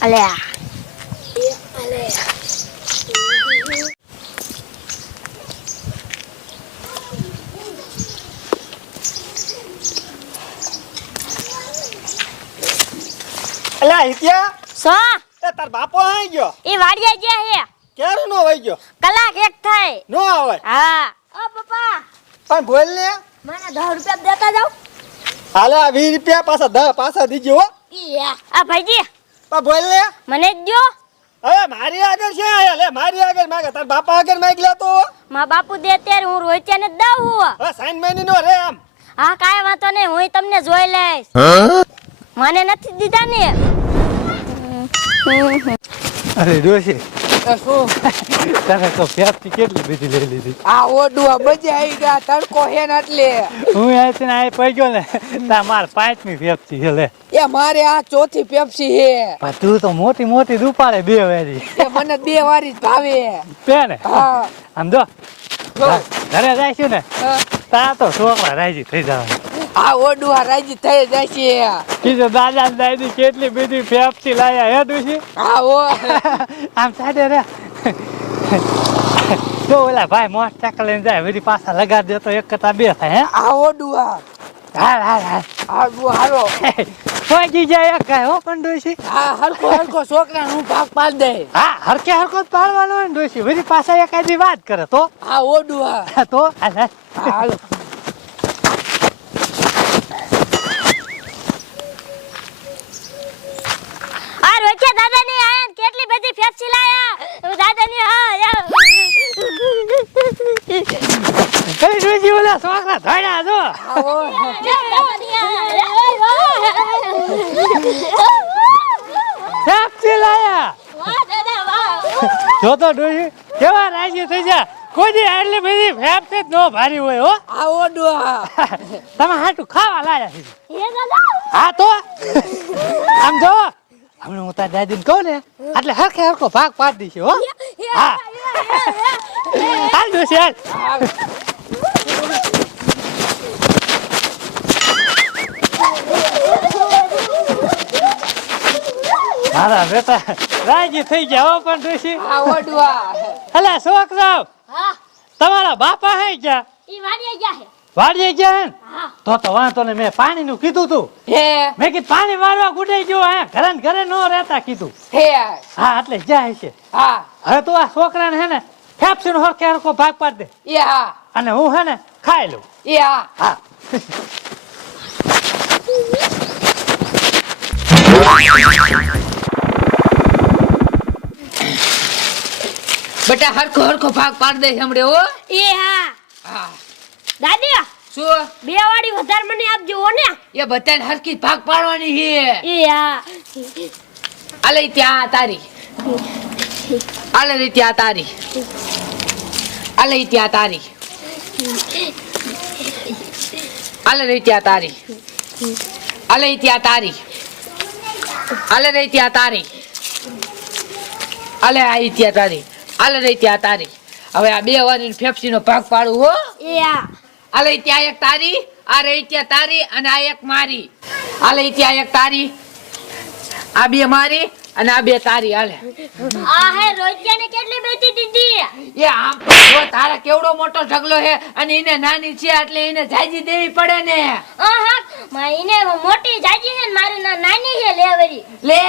અલે અલ્યા હિત્યા? સો? એ તાર બાપો આવી ગયો. એ વાડિયા ગયા હે? ક્યારે નો આવી ગયો? કલાક એક થાય. નો આવે? હા. ઓ પપ્પા. પણ બોલ ને. મને દસ રૂપિયા દેતા જાવ હાલે વીસ રૂપિયા પાછા દસ પાછા દીજો હો. આ ભાઈજી. પા બોલ લે. મને જ જો હવે મારી આગળ છે લે મારી આગળ માગે. તાર બાપા આગળ માગ લેતો મા બાપુ દે ત્યારે હું રોચ્યા ને દઉં હું. હવે સાઈન મેની નો રે આમ. હા કાય વાંધો નહીં હું તમને જોઈ લઈશ. મને નથી દીધા ને. અરે ડોશી શું? તને તો ફેફથી કેટલી બધી લઈ લીધી? આ ઓડુઆ બજે આવી ગયા તડકો હે ને એટલે. હું અહીંથી ને અહીં પડી ગયો ને તા માર પાંચમી પેપ્સી છે લે. એ મારે આ ચોથી પેપ્સી હે પણ તું તો મોટી મોટી રૂપાળે બે વારી. એ મને બે વારી જ ભાવે. બે ને હા. આમ જો. જો. ઘરે જઈશું ને તા તો છોકરા રાજી થઈ જવાના. આ ઓડુઆ રાજી થઈ જાય છે કીધું દાદા દાદી કેટલી બધી પેપ્સી લાયા હે દુશી હા ઓ આમ સાડે રે જો ઓલા ભાઈ મોટરસાયકલ લઈને જાય બધી પાછા લગાડ દે તો એક કરતા બે થાય હે? આ ઓડું આ. હાલ હાલ હાલ. હાલો હાલો. પહોંચી જાય એક ગાય હો પણ ડોશી હા હરકો હરકો છોકરા હું ભાગ પાડ દે. હા હરકે હરકો જ પાડવાનો હોય ને ડોશી. વળી પાછા એકાદી વાત કરે તો. આ ઓડુઆ તો? હાલ હાલ હા હાલો આ રોહિત્યા દાદા ની આયા ને કેટલી બધી ફેફસી લાયા દાદા ની હા યા. કઈ ડોશી ઓલા છોકરા ધોડ્યા જો આ ઓ સાપથી લાયા. જો તો ડોહી કેવા રાજી થઈ જા. કોઈ દી આટલી બધી ફેપ છે નો ભારી હોય હો. આવો ડોહા. તમે હાટું ખાવા લાયા છે. હા તો? આમ જો હમણાં હું તાર દાદીને કહું ને એટલે હરખે હરખો ભાગ પાડી દઈશું હો. હા. હાલ હાલ હાલ. મારા બેટા રાજી થઈ ગયા હો પણ ઋષિ. આ અલા છોકરાઓ હા. તમારા બાપા હે ગયા ઈ વાડિયા ગયા હે. વાડીએ ગયા હે તો તો વાંધો ને મેં પાણીનું કીધું તું. હે. મેં કીધું પાણી વાળવા ગુડાઈ ગયો હે. ઘરે ને ઘરે નો રહેતા કીધું. હે. હા એટલે જાય છે હા. હવે તું આ છોકરાને હે ને ફેફસી નો હરખે હરખો ભાગ પાડ દે. એ હા. અને હું હે ને ખાઈ લઉં. એ હા. હા. બેટા હરખો હરખો ભાગ પાડ દે હમણે હો. એ હા. હા. દાદી શું? બે વાળી વધારે મને આપજો હો ને. એ બધાને હરખી ભાગ પાડવાની છે એ હા. આલે ત્યાં તારી. આલે રે ત્યાં તારી. આલે ત્યાં તારી. આલે રે ત્યાં તારી. આલે ત્યાં તારી. આલે રે ત્યાં તારી. આલે આ ત્યાં તારી. આલે રહી ત્યાં તારી. હવે આ બે વાની ફેફસી નો ભાગ પાડું હો. આલે ત્યાં એક તારી આ રહી ત્યાં તારી અને આ એક મારી. આલે ત્યાં એક તારી આ બે મારી અને આ બે તારી હાલે આ હે રોહિત્યા ને કેટલી બેટી દીધી? એ આમ તો તારા કેવડો મોટો ઢગલો હે અને એને નાની છે એટલે એને જાજી દેવી પડે ને. હા હા માં ઈને મોટી જાજી ને મારી નાની છે લેવરી. લે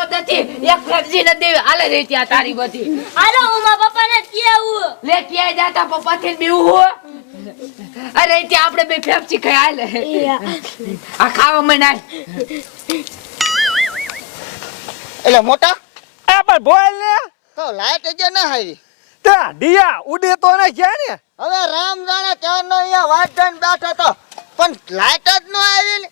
હારતો નથી. એક ફેફસી ન દેવી. હાલે રહી ત્યાં તારી બધી. હાલો હું મારા પપ્પાને કેવું લે ક્યાંય જાતા પપ્પા થી બીવું હો. અરે ત્યાં આપણે બે ફેફસી ખાઈ હાલે. આ ખાવા મનાય એટલે મોટા? પણ બોલ ને. તો લાઈટ જે ના હારી. તે દિયા ઉડે તો ને ગયા ને. હવે રામ જાણે ત્યારનો અહીંયા વાટ જોઈને બેઠો તો પણ લાઈટ જ ન આવી ને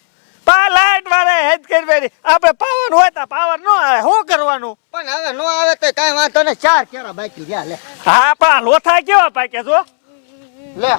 પા લાઈટ વાળે હેજ કરી બેરી આપણે પાવર હોય તો પાવર નો આવે શું કરવાનું? પણ હવે નો આવે તો કઈ વાંધો ને ચાર કેરા બાકી રહ્યા લે. હા પણ લોથા કેવા પાકે જો લે.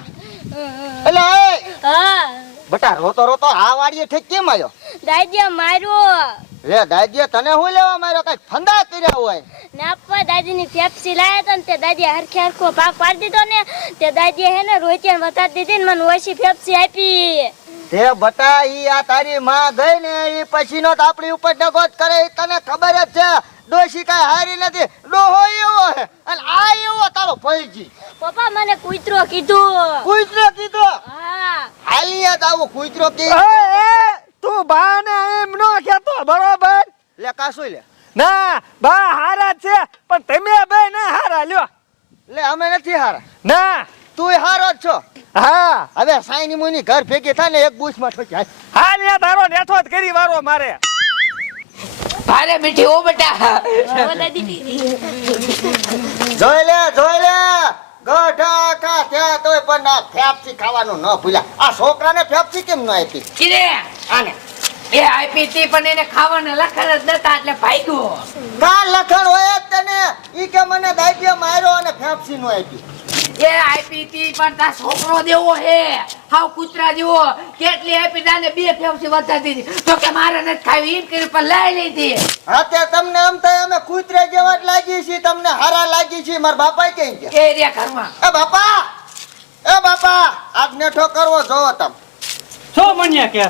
એટલે એ હા. બટા રોતો રોતો આ વાડીએ ઠીક કેમ આવ્યો દાદી માર્યો. લે દાદીએ તને હું લેવા માર્યો? કઈ ફંદા કર્યા હોય? નાપા દાદી ની પેપ્સી લાયા તા ને તે દાદી હરખે હરખો ભાગ પાડી દીધો ને તે દાદીએ હે ને રોહિત્યા વધારી દીધી ને મને ઓછી પેપ્સી આપી. તે બટા ઈ આ તારી માં ગઈ ને ઈ પછીનો તો આપણી ઉપર ડગોત કરે તને ખબર જ છે. ડોશી કાંઈ હારી નથી. ડોહો એવો હે. અને આ એવો તારો ભઈજી પપ્પા મને કૂતરો કીધું. કુતરો કીધો? હા. હાલી તો આવું કુતરો કી. તું બા ને એમ નો કહેતો બરોબર? લે કાસું લે. ના બા હારા છે પણ તમે બે ના હારા લ્યો. લે અમે નથી હારા. ના. તું હારો જ છો. હા. હવે સાઈની મુની ઘર ભેગી થાય ને એક બુશમાં ઠોકી. હાલ. હાલ યા તારો નેઠો જ કરી વારો મારે. ભારે મીઠી ઓ બેટા. જોઈ લે જોઈ લે. ગઢા કા ત્યાં તોય પણ ના ફેફસી ખાવાનું ન ભૂલ્યા. આ છોકરાને ફેફસી કેમ ન આપી? કિરે. આને. એ આપી તી પણ એને ખાવાને લખણ જ નતા એટલે ભાગ્યો. કા લખણ હોય જ તને. ઈ કે મને દાજ્ય માર્યો અને ફેફસી નો આપી. એ આપી તી પણ તા છોકરો દેવો હે. હાવ કૂતરા જેવો. કેટલી આપી તાને બે ફેવસી વધારતી હતી તો કે મારે નથી ખાવી એમ કરી પણ લઈ લીધી. હા તે તમને આમ થાય અમે કૂતરે જેવા જ લાગી છીએ તમને હારા લાગી છીએ. મારા બાપા કેમ કે એ રે ઘરમાં. એ બાપા! એ બાપા! આજ નેઠો કરવો જોવો તમ. શું મન્યા કે?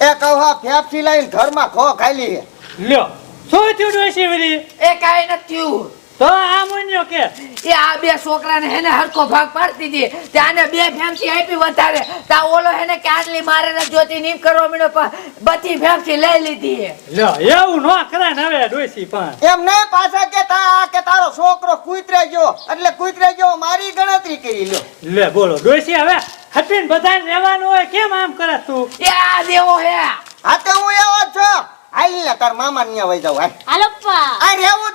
એ કહો હા ફેફસી લઈને ઘરમાં ખો ખાલી છે. લ્યો. શું થયું વળી એ કાઈ નથી થયું. તો આ મુન્યો કે એ આ બે છોકરાને હેને હરકો ભાગ પાડતી હતી ત્યાંને બે ફેમસી આપી વધારે. તા ઓલો હેને કે મારે ને જોતી નીમ કરો મીનો પણ બધી ફેમસી લઈ લીધી લ્યો એવું નો કરે ને હવે ડોસી પણ. એમ ને પાછા કે તા કે તારો છોકરો કૂતરે ગયો. એટલે કૂતરે ગયો મારી ગણતરી કરી લ્યો. લે બોલો ડોસી હવે હટીને બધાને રહેવાનું હોય કેમ આમ કરે તું? એ આ દેવો હે. હા તો હું એવો જ છું. હાલી લે તાર મામા ન્યા વઈ જાવ હાલ. હાલો આ રહેવું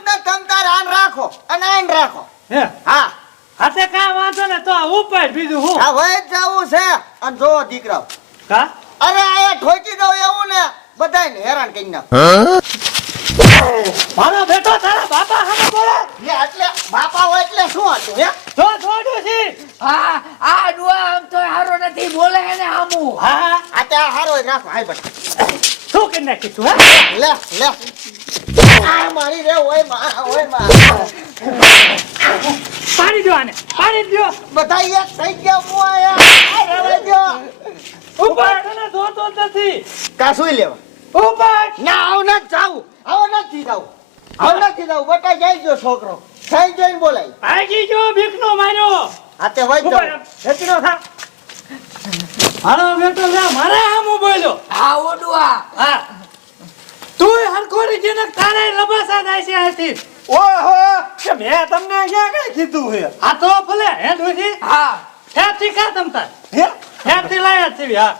આન રાખો અને આમ રાખો. હે? હા. હાથે કા વાંધો ને તો આ ઉપર બીજું હું? આ વઈ જાવું છે. અને જો દીકરા કા? અરે આયા ઠોકી દઉં એવું ને બધાને હેરાન કરી નાખ. મારો બેટો તારા બાપા સામે બોલે. લે એટલે બાપા હોય એટલે શું હતું હે? જો જો છે. હા આ ડુઆ આમ તો હારો નથી બોલે એને હામુ. હા. આ તે હારો રાખ રાખો હાલ બટા. શું કરી ને કીધું હે? લે લે. મારી રે ઓયમાં ઓયમાં પાડી દો આને પાડી દો બધા એક થઈ ગયા હું આયા આ રહેવા દ્યો. ઉપર તને જોતો જ નથી. કાસુઈ લેવા? ઉપર ના આવ ના જાવ આવ નથી જાવ આવ નથી જાવ બટા જઈ જો છોકરો. થઈ જોઈને બોલાય. ભાગી ગયો ભીખનો માર્યો. આ તે હોય તો હેતરો થા. મારો બેટો લે મારે આમ બોલ્યો આ ઓ ડુઆ હા. તું હરખોરી જેને તારે લબાસા થાય છે આથી ઓહો કે મેં તમને ક્યાં કઈ કીધું હે આ તો ભલે હે ડોશી? હા. હેપથી કા તમતા હે? હેપથી લાયા છે હા.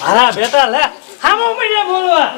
મારા બેટા લે હામો મળ્યા બોલવા.